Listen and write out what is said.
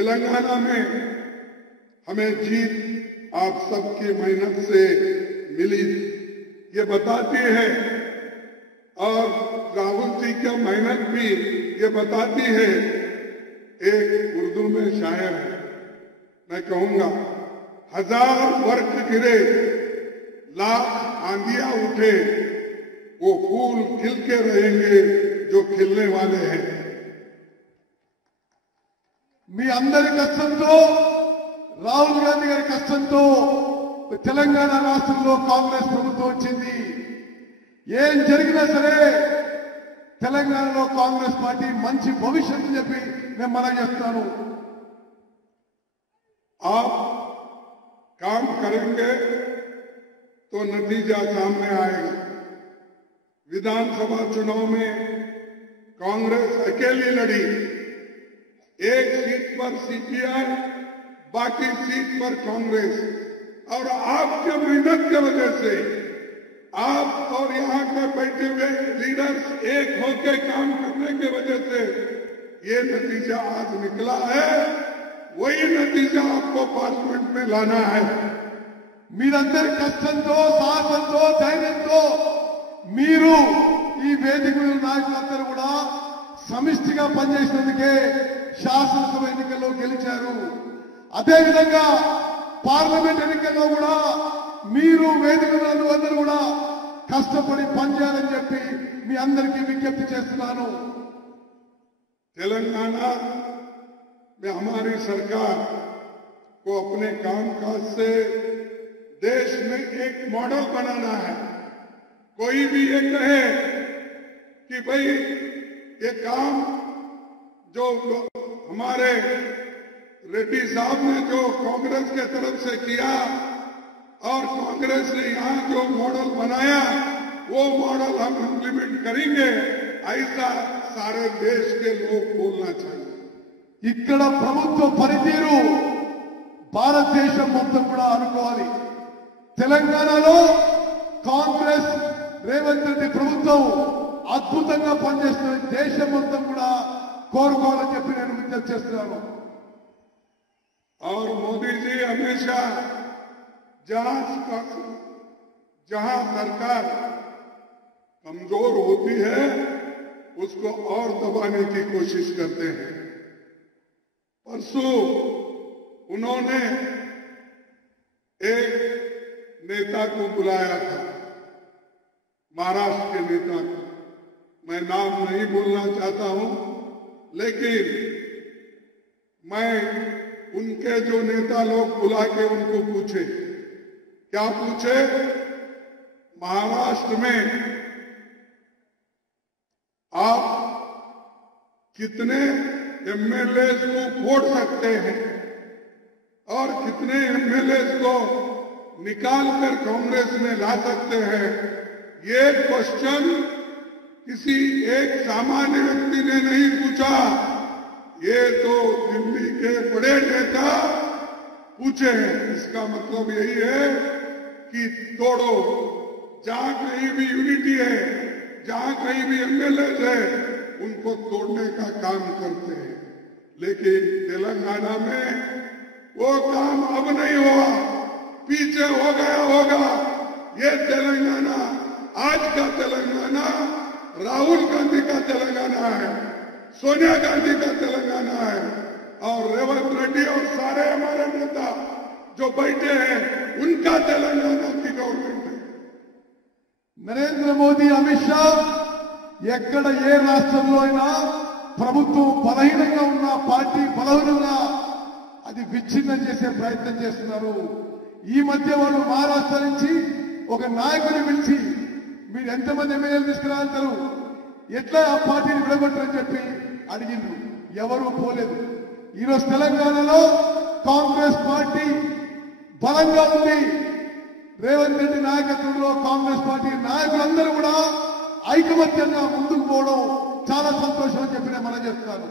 तेलंगाना में हमें जीत आप सबकी मेहनत से मिली, ये बताती है। और राहुल जी की मेहनत भी ये बताती है। एक उर्दू में शायर है, मैं कहूंगा, 1000 वर्ष गिरे, लाख आंधियां उठे, वो फूल खिल के रहेंगे जो खिलने वाले हैं। మీ అందరి కష్టంతో రాహుల్ గాంధీ గారి కష్టంతో తెలంగాణ రాష్ట్రంలో కాంగ్రెస్ ప్రభుత్వం వచ్చింది. ఏం జరిగినా సరే తెలంగాణలో కాంగ్రెస్ పార్టీ మంచి భవిష్యత్తు చెప్పి నేను మనం చేస్తాను. आप काम करेंगे तो नतीजा सामने आएगा। विधानसभा चुनाव में कांग्रेस अकेली लड़ी, एक सीट पर सीपीआई, बाकी सीट पर कांग्रेस, और आपके मेहनत की वजह से आप और यहां के बैठे हुए लीडर्स एक होकर काम करने की वजह से ये नतीजा आज निकला है। वही नतीजा आपको पार्लियामेंट में लाना है। మీరందరి కష్టంతో సాహసంతో ధైర్యంతో మీరు ఈ వేదిక మీద నాయకులందరూ కూడా సమిష్టిగా పనిచేసినందుకే శాసనసభ ఎన్నికల్లో గెలిచారు. అదేవిధంగా పార్లమెంట్ ఎన్నికల్లో కూడా మీరు వేదిక మీద అందరూ కూడా కష్టపడి పనిచేయాలని చెప్పి మీ అందరికీ విజ్ఞప్తి చేస్తున్నాను. तेलंगाना में हमारी सरकार को अपने कामकाज से देश में एक मॉडल बनाना है। कोई भी ये कहे कि भाई ये काम जो हमारे रेड्डी साहब ने जो कांग्रेस के तरफ से किया और कांग्रेस ने यहां जो मॉडल बनाया वो मॉडल हम इंप्लीमेंट करेंगे, ऐसा सारे देश के लोग बोलना चाहिए। ఇక్కడ ప్రభుత్వ పనితీరు భారతదేశం మొత్తం కూడా అనుకోవాలి. తెలంగాణలో కాంగ్రెస్ రేవంత్ రెడ్డి ప్రభుత్వం అద్భుతంగా పనిచేస్తున్న దేశం మొత్తం కూడా కోరుకోవాలని చెప్పి నేను విజ్ఞప్తి చేస్తున్నాను. और मोदी जी हमेशा जहां सरकार कमजोर होती है उसको और दबाने की कोशिश करते हैं। परसों उन्होंने एक नेता को बुलाया था, महाराष्ट्र के नेता को, मैं नाम नहीं बोलना चाहता हूं, लेकिन मैं उनके जो नेता लोग बुला के उनको पूछे, क्या पूछे, महाराष्ट्र में आप कितने एमएलए को फोड़ सकते हैं और कितने एमएलए को निकालकर कांग्रेस में ला सकते हैं। ये क्वेश्चन किसी एक सामान्य व्यक्ति ने नहीं पूछा, ये तो दिल्ली के बड़े नेता पूछे हैं। इसका मतलब यही है कि तोड़ो, जहां कहीं भी यूनिटी है, जहां कहीं भी एमएलए है, उनको तोड़ने का काम करते हैं। लेकिन तेलंगाना में वो काम अब नहीं हुआ, पीछे हो गया होगा। ये तेलंगाना, आज का तेलंगाना राहुल गांधी का तेलंगाना है, सोनिया गांधी का तेलंगाना है, और रेवंत रेड्डी और सारे हमारे नेता जो बैठे हैं उनका तेलंगाना की गवर्नमेंट है। నరేంద్ర మోదీ, అమిత్ షా ఎక్కడ ఏ రాష్ట్రంలో అయినా ప్రభుత్వం బలహీనంగా ఉన్న పార్టీ బలహీనంగా అది విచ్ఛిన్నం చేసే ప్రయత్నం చేస్తున్నారు. ఈ మధ్య వాళ్ళు మహారాష్ట్ర నుంచి ఒక నాయకుని పిలిచి మీరు ఎంతమంది ఎమ్మెల్యేలు తీసుకురాగలుగుతారు, ఎట్లా ఆ పార్టీని విడగొట్టరని చెప్పి అడిగిండ్రు. ఎవరూ పోలేదు. ఈరోజు తెలంగాణలో కాంగ్రెస్ పార్టీ బలంగా ఉంది. రేవంత్ రెడ్డి నాయకత్వంలో కాంగ్రెస్ పార్టీ నాయకులందరూ కూడా ఐకమత్యంగా ముందుకు పోవడం చాలా సంతోషం అని చెప్పి నేను మనం చెప్తాను.